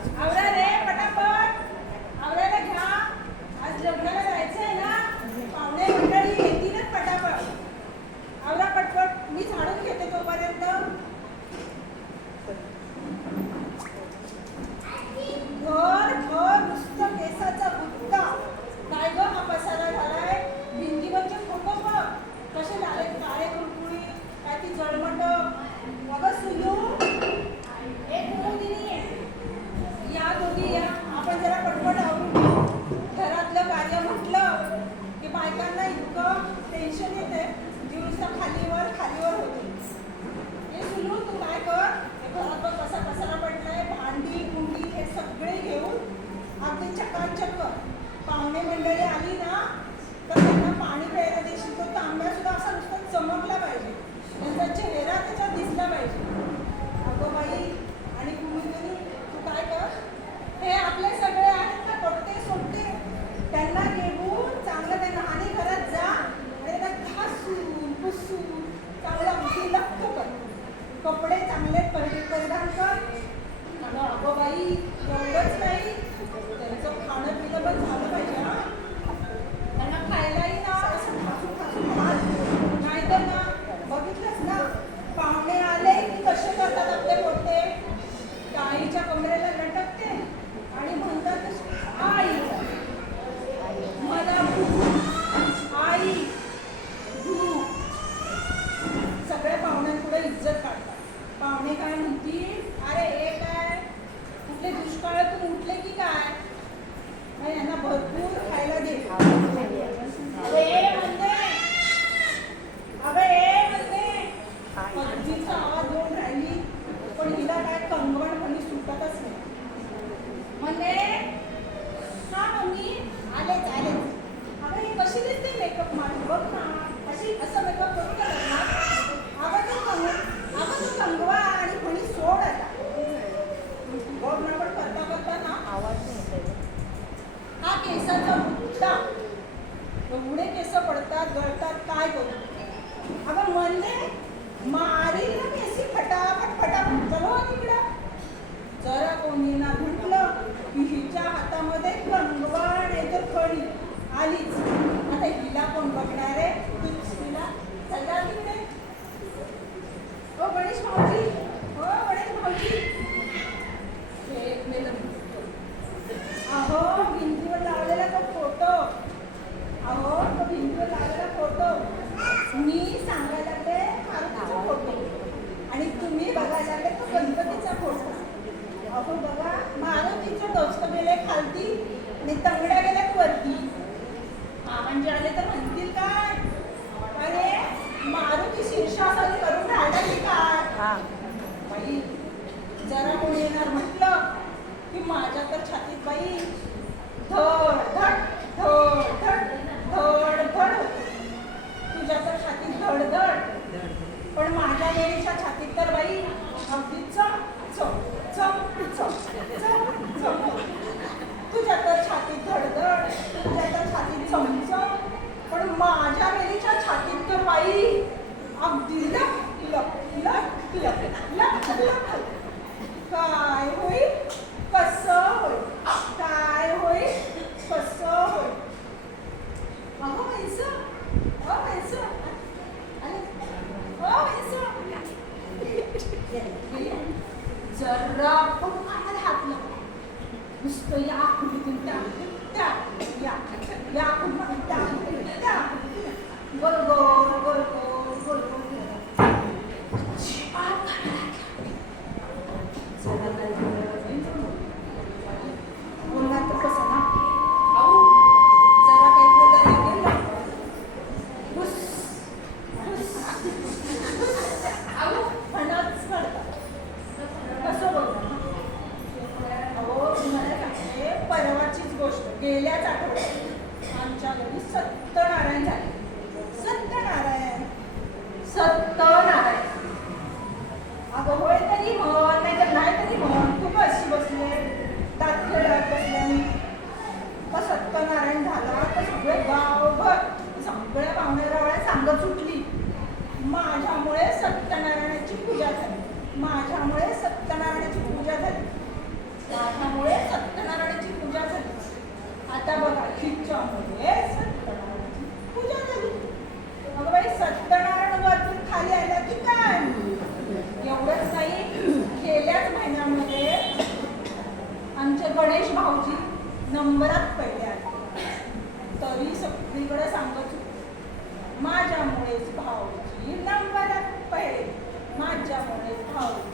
आवरा रे पटापट, आवरायला घ्या. आज लग्नाला जायचंय ना, पाहुणे मंडळी येतीलच पटापट. आवरा पटपट, मी झाडून घेते तोपर्यंत. घर घर नुसतं केसाचा गुत्ता. काय ग हा पसारा झालाय. भिंतीवरचे फोटो बघ कसे झाले, काळे कुरकुळी, काय ती जळमट. अगं सुलू, एक मुलीनी या दोघी या, आपण जरा पटपट आवरून घेऊ. घरातलं कार्य म्हटलं की बायकांना इतकं टेन्शन येते, जीव नुसता खालीवर खालीवर होते. हे सुलू, तू काय कर, हे घरात बघ कसा पसारा पडलाय, भांडी कुंडी हे सगळे घेऊन अगदी चकाचक कर. पाहुणे मंडळी आली ना तर त्यांना पाणी प्यायला देशील, तो तांब्या सुद्धा असा नुसता चमकला पाहिजे, त्यांचा चेहरा त्याच्यात दिसला पाहिजे. अगं बाई, आणि कुणी तू काय कर, हे आपले सगळे आहेत ना पडते सोडते, त्यांना घेऊन चांगलं त्यांना आणि घरात जा आणि त्यांना घासून पुसून चांगलं अगदी लक्ष कर. कपडे चांगले परिधान कर. अगं बाई, एवढंच नाही, त्यांचं खाणं पिणं पण झालं पाहिजे. हा, त्यांना खायलाही ना असं खासून खासून घाल. नाही तर ना, बघितलंच ना, पाहुणे आले की कसे करतात आपले पोटे, गाईच्या कमरेला लटकते आणि म्हणतात आई मला भूक, आई भूक. सगळ्या पाहुण्यांपुढे इज्जत काढतात. पाहुणे काय म्हणतील, अरे हे काय कुठले दुष्काळातून उठले की काय, यांना भरपूर खायला दे. पगडीचा आवाज देऊन राहिली, पण हिला काय कंगण म्हणी सुटतच नाही. म्हणजे हा मम्मी आलेच आलेच. अगं ही कशी दिसते मेकअप मारून, बघ ना अशी असं मेकअप करून करत ना. अगं तू कंगवा आणि म्हणी सोड आता. बघ ना, पण करता करता ना आवाज नाही. हा केसाचा मुद्दा, एवढे केस पडतात गळतात, काय करू. अगं म्हणले मारील ना केसी फटाफट फटाफट. चलो तिकडं. जरा कोणी ना म्हटलं की हिच्या हातामध्ये कंगवा नाही तर खडी आलीच. आता हिला कोण बघणार आहे, तूच हिला चला तिकडे. ओ गणेश भाऊजी, हो गणेश भाऊजी, एक मिनिट. अहो भिंतीवर लावलेला तो फोटो, अहो तो भिंतीवर लावलेला फोटो मी सांगायला लागले मारुतीचा फोटो आणि तुम्ही बघायला लागले तो गणपतीचा फोटो. अहो बघा, मारुतीचं डोसकं गेले खालती आणि तंगड्या गेल्यात वरती. म्हणजे आले तर म्हणतील काय, अरे मारुती शीर्षासन करून राहिला की काय. बाई जरा कोणी येणार म्हटलं की माझ्या तर छातीत बाई धड धड धड धड धड धड होते. तुझ्या तर छातीत धडधड, पण माझ्या वेळेच्या छातीत तर बाई अगदी चम चम चम चम चम चम. तुझ्या तर छातीत धडधड, तुझ्या तर छातीत चमचम, पण माझ्या वेळेच्या छातीत तर बाई अगदी लप लप लप लप लप लप. काय होईल कसं होईल, काय होईल कसं होईल. अगं पैसा, अ पैसा, जरा पण काय हात लावला नुसतं या खुलीतून त्या या या खुलीतून त्या गोल गोल गोल गोल गोल गोल. बोलणार तर कसं ना, जरा काही बोलायला गेलं हुस हुस फणच करतात. कसं बोलणार. अहो तुम्हाला सांगते, परवाचीच गोष्ट, गेल्याच आठवड्यात आमच्या घरी सत्यनारायण झाले. सत्यनारायण सत्यनारायण. अगं होय तरी म्हण, नाही तर नाही तरी म्हण. तू कशी बसले दात खेळत बसल्या मी. का सत्यनारायण झाला तर सगळे गावभर सगळ्या पाहुण्याला सांगत सुटली, माझ्यामुळे सत्यनारायणाची पूजा झाली, माझ्यामुळे सत्यनारायणाची पूजा झाली. माझ्यामुळे नंबरात पहिले आले. तरी सगळीकडे सांगत होते, माझ्यामुळेच भाऊजी नंबरात पहिले, माझ्यामुळेच भाऊजी